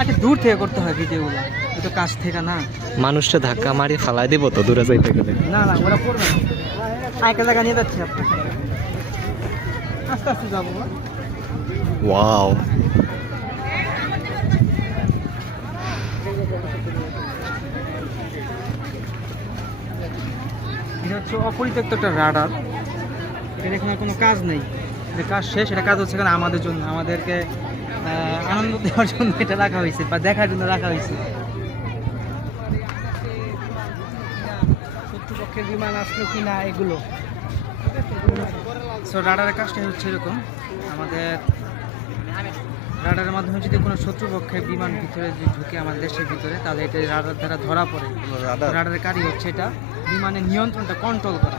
আচ্ছা দূর থেকে করতে হয় ভিডিওগুলো, তো কাছ থেকে না। মানুষটা ধাক্কা মারি ফালাই দিব তো দূরে যাইতে গেলে। না না ওরা করবে না, একটা জায়গা নিয়ে যাচ্ছি আপনি, আস্তে আস্তে যাবো। ওয়াও, এটা হচ্ছে অপরিত্যক্ত একটা রাডার, এটা এখানে কোনো কাজ নেই, এটা কাজ শেষ। এটা কাজ হচ্ছে এখানে আমাদের জন্য, আমাদেরকে আনন্দ দেওয়ার জন্য এটা রাখা হয়েছে বা দেখার জন্য রাখা হয়েছে। শত্রুপক্ষের বিমান আসলো কি না এগুলো। সো রাডারের কাজটাই হচ্ছে এরকম, আমাদের রাডারের মাধ্যমে যদি কোনো শত্রুপক্ষের বিমান ভিতরে যদি ঢুকে আমাদের দেশের ভিতরে, তাহলে এটা রাডার দ্বারা ধরা পড়ে। রাডারের কাজই হচ্ছে এটা বিমানের নিয়ন্ত্রণটা কন্ট্রোল করা।